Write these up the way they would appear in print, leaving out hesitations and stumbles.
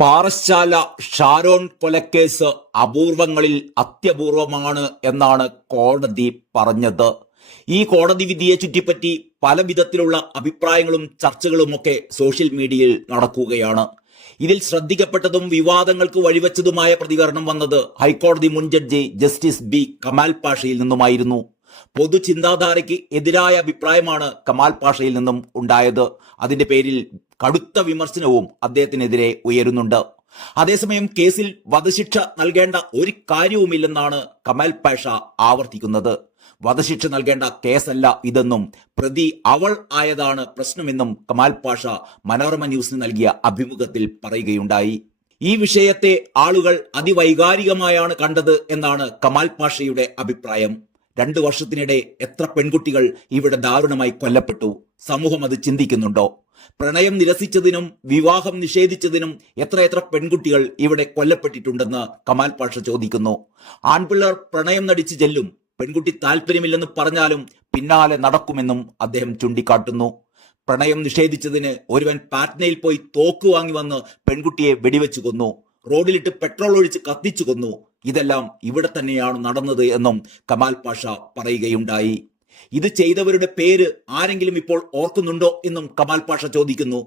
പാറശ്ശാല ഷാരോൺ കൊലക്കേസ് അപൂർവങ്ങളിൽ അത്യപൂർവമാണ് എന്നാണ് കോടതി പറഞ്ഞത്. ഈ കോടതി വിധിയെ ചുറ്റിപ്പറ്റി പല വിധത്തിലുള്ള അഭിപ്രായങ്ങളും ചർച്ചകളുമൊക്കെ സോഷ്യൽ മീഡിയയിൽ നടക്കുകയാണ്. ഇതിൽ ശ്രദ്ധിക്കപ്പെട്ടതും വിവാദങ്ങൾക്ക് വഴിവെച്ചതുമായ പ്രതികരണം വന്നത് ഹൈക്കോടതി മുൻ ജഡ്ജി ജസ്റ്റിസ് ബി കമാൽ പാഷയിൽ നിന്നുമായിരുന്നു. പൊതുചിന്താധാരയ്ക്ക് എതിരായ അഭിപ്രായമാണ് കമാൽ പാഷയിൽ നിന്നും ഉണ്ടായത്. അതിന്റെ പേരിൽ കടുത്ത വിമർശനവും അദ്ദേഹത്തിനെതിരെ ഉയരുന്നുണ്ട്. അതേസമയം കേസിൽ വധശിക്ഷ നൽകേണ്ട ഒരു കാര്യവുമില്ലെന്നാണ് കമാൽ പാഷ ആവർത്തിക്കുന്നത്. വധശിക്ഷ നൽകേണ്ട കേസല്ല ഇതെന്നും പ്രതി അവൾ ആയതാണ് പ്രശ്നമെന്നും കമാൽ പാഷ മനോരമ ന്യൂസിന് നൽകിയ അഭിമുഖത്തിൽ പറയുകയുണ്ടായി. ഈ വിഷയത്തെ ആളുകൾ അതിവൈകാരികമായാണ് കണ്ടത് എന്നാണ് കമാൽ പാഷയുടെ അഭിപ്രായം. 2 വർഷത്തിനിടെ എത്ര പെൺകുട്ടികൾ ഇവിടെ ദാരുണമായി കൊല്ലപ്പെട്ടു? സമൂഹം അത് ചിന്തിക്കുന്നുണ്ടോ? പ്രണയം നിരസിച്ചതിനും വിവാഹം നിഷേധിച്ചതിനും എത്ര പെൺകുട്ടികൾ ഇവിടെ കൊല്ലപ്പെട്ടിട്ടുണ്ടെന്ന് കമാൽ പാഷ ചോദിക്കുന്നു. ആൺപിള്ളേർ പ്രണയം നടിച്ചു ചെല്ലും, പെൺകുട്ടി താല്പര്യമില്ലെന്ന് പറഞ്ഞാലും പിന്നാലെ നടക്കുമെന്നും അദ്ദേഹം ചൂണ്ടിക്കാട്ടുന്നു. പ്രണയം നിഷേധിച്ചതിന് ഒരുവൻ പാറ്റ്നയിൽ പോയി തോക്ക് വാങ്ങി വന്ന് പെൺകുട്ടിയെ വെടിവെച്ചു കൊന്നു, റോഡിലിട്ട് പെട്രോൾ ഒഴിച്ച് കത്തിച്ചു കൊന്നു. ഇതെല്ലാം ഇവിടെ തന്നെയാണ് നടന്നത് എന്നും കമാൽ പാഷ പറയുകയുണ്ടായി. ഇത് ചെയ്തവരുടെ പേര് ആരെങ്കിലും ഇപ്പോൾ ഓർക്കുന്നുണ്ടോ എന്നും കമാൽ പാഷ ചോദിക്കുന്നു.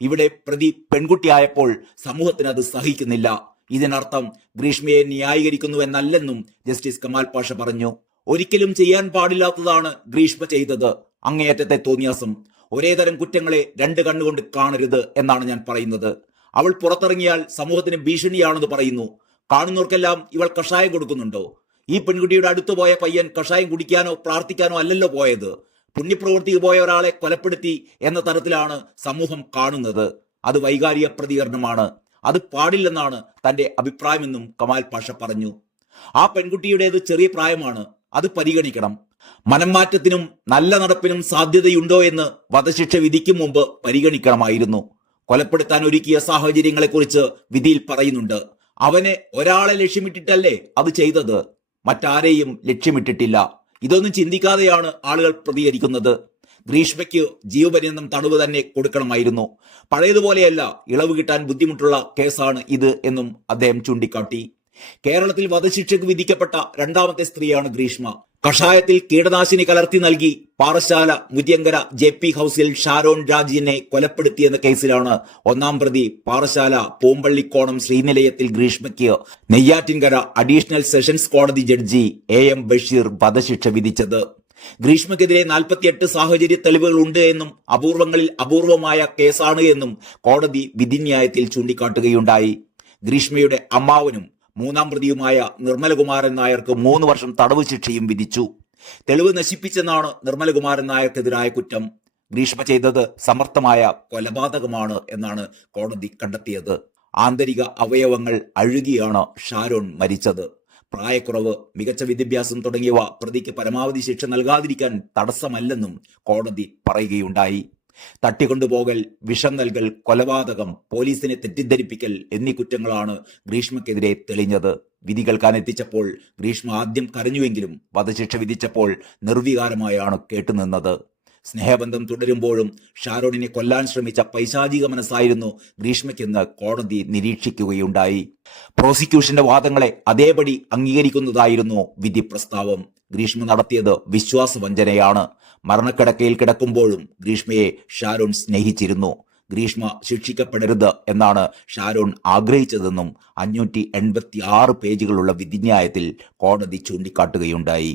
ഇവിടെ പ്രതി പെൺകുട്ടിയായപ്പോൾ സമൂഹത്തിന് അത് സഹിക്കുന്നില്ല. ഇതിനർത്ഥം ഗ്രീഷ്മയെ ന്യായീകരിക്കുന്നു എന്നല്ലെന്നും ജസ്റ്റിസ് കമാൽ പാഷ പറഞ്ഞു. ഒരിക്കലും ചെയ്യാൻ പാടില്ലാത്തതാണ് ഗ്രീഷ്മ ചെയ്തത്. അങ്ങേയറ്റത്തെ തോന്നിയാസം. ഒരേ തരം കുറ്റങ്ങളെ 2 കണ്ണുകൊണ്ട് കാണരുത് എന്നാണ് ഞാൻ പറയുന്നത്. അവൾ പുറത്തിറങ്ങിയാൽ സമൂഹത്തിന് ഭീഷണിയാണെന്ന് പറയുന്നു. കാണുന്നവർക്കെല്ലാം ഇവൾ കഷായം കൊടുക്കുന്നുണ്ടോ? ഈ പെൺകുട്ടിയുടെ അടുത്ത് പോയ പയ്യൻ കഷായം കുടിക്കാനോ പ്രാർത്ഥിക്കാനോ അല്ലല്ലോ പോയത്. പുണ്യപ്രവൃത്തിക്ക് പോയ ഒരാളെ കൊലപ്പെടുത്തി എന്ന തരത്തിലാണ് സമൂഹം കാണുന്നത്. അത് വൈകാരിക പ്രതികരണമാണ്. അത് പാടില്ലെന്നാണ് തന്റെ അഭിപ്രായമെന്നും കമാൽ പാഷ പറഞ്ഞു. ആ പെൺകുട്ടിയുടേത് ചെറിയ പ്രായമാണ്, അത് പരിഗണിക്കണം. മനംമാറ്റത്തിനും നല്ല നടപ്പിനും സാധ്യതയുണ്ടോ എന്ന് വധശിക്ഷ വിധിക്കും മുമ്പ് പരിഗണിക്കണമായിരുന്നു. കൊലപ്പെടുത്താൻ ഒരുക്കിയ സാഹചര്യങ്ങളെക്കുറിച്ച് വിധിയിൽ പറയുന്നുണ്ട്. അവനെ ഒരാളെ ലക്ഷ്യമിട്ടിട്ടല്ലേ അത് ചെയ്തത്, മറ്റാരെയും ലക്ഷ്യമിട്ടിട്ടില്ല. ഇതൊന്നും ചിന്തിക്കാതെയാണ് ആളുകൾ പ്രതികരിക്കുന്നത്. ഗ്രീഷ്മയ്ക്ക് ജീവപര്യന്തം തടവ് തന്നെ കൊടുക്കണമായിരുന്നു. പഴയതുപോലെയല്ല, ഇളവ് കിട്ടാൻ ബുദ്ധിമുട്ടുള്ള കേസാണ് ഇത് എന്നും അദ്ദേഹം ചൂണ്ടിക്കാട്ടി. കേരളത്തിൽ വധശിക്ഷയ്ക്ക് വിധിക്കപ്പെട്ട 2ാമത്തെ സ്ത്രീയാണ് ഗ്രീഷ്മ. കഷായത്തിൽ കീടനാശിനി കലർത്തി നൽകി പാറശ്ശാല മുതിയങ്കര JP ഹൌസിൽ ഷാരോൺ രാജിനെ കൊലപ്പെടുത്തിയെന്ന കേസിലാണ് 1ാം പ്രതി പാറശ്ശാല പൂമ്പള്ളിക്കോണം ശ്രീനിലയത്തിൽ ഗ്രീഷ്മയ്ക്ക് നെയ്യാറ്റിൻകര അഡീഷണൽ സെഷൻസ് കോടതി ജഡ്ജി AM ബഷീർ വധശിക്ഷ വിധിച്ചത്. ഗ്രീഷ്മയ്ക്കെതിരെ 48 സാഹചര്യ തെളിവുകൾ ഉണ്ട് എന്നും അപൂർവങ്ങളിൽ അപൂർവമായ കേസാണ് എന്നും കോടതി വിധിന്യായത്തിൽ ചൂണ്ടിക്കാട്ടുകയുണ്ടായി. ഗ്രീഷ്മയുടെ അമ്മാവനും 3ാം പ്രതിയുമായ നിർമ്മലകുമാരൻ നായർക്ക് 3 വർഷം തടവ് ശിക്ഷയും വിധിച്ചു. തെളിവ് നശിപ്പിച്ചെന്നാണ് നിർമ്മലകുമാരൻ നായർക്കെതിരായ കുറ്റം. ഗ്രീഷ്മ ചെയ്തത് സമർത്ഥമായ കൊലപാതകമാണ് എന്നാണ് കോടതി കണ്ടെത്തിയത്. ആന്തരിക അവയവങ്ങൾ അഴുകിയാണ് ഷാരോൺ മരിച്ചത്. പ്രായക്കുറവ്, മികച്ച വിദ്യാഭ്യാസം തുടങ്ങിയവ പ്രതിക്ക് പരമാവധി ശിക്ഷ നൽകാതിരിക്കാൻ തടസ്സമല്ലെന്നും കോടതി പറയുകയുണ്ടായി. തട്ടിക്കൊണ്ടുപോകൽ, വിഷം നൽകൽ, കൊലപാതകം, പോലീസിനെ തെറ്റിദ്ധരിപ്പിക്കൽ എന്നീ കുറ്റങ്ങളാണ് ഗ്രീഷ്മയ്ക്കെതിരെ തെളിഞ്ഞത്. വിധി കേൾക്കാനെത്തിച്ചപ്പോൾ ഗ്രീഷ്മ ആദ്യം കരഞ്ഞുവെങ്കിലും വധശിക്ഷ വിധിച്ചപ്പോൾ നിർവികാരമായാണ് കേട്ടുനിന്നത്. സ്നേഹബന്ധം തുടരുമ്പോഴും ഷാരോണിനെ കൊല്ലാൻ ശ്രമിച്ച പൈശാചിക മനസ്സായിരുന്നു ഗ്രീഷ്മയ്ക്കെന്ന് കോടതി നിരീക്ഷിക്കുകയുണ്ടായി. പ്രോസിക്യൂഷന്റെ വാദങ്ങളെ അതേപടി അംഗീകരിക്കുന്നതായിരുന്നു വിധി പ്രസ്താവം. ഗ്രീഷ്മ നടത്തിയത് വിശ്വാസവഞ്ചനയാണ്. മരണക്കിടക്കയിൽ കിടക്കുമ്പോഴും ഗ്രീഷ്മയെ ഷാരോൺ സ്നേഹിച്ചിരുന്നു. ഗ്രീഷ്മ ശിക്ഷിക്കപ്പെടരുത് എന്നാണ് ഷാരോൺ ആഗ്രഹിച്ചതെന്നും 586 പേജുകളുള്ള വിധിന്യായത്തിൽ കോടതി ചൂണ്ടിക്കാട്ടുകയുണ്ടായി.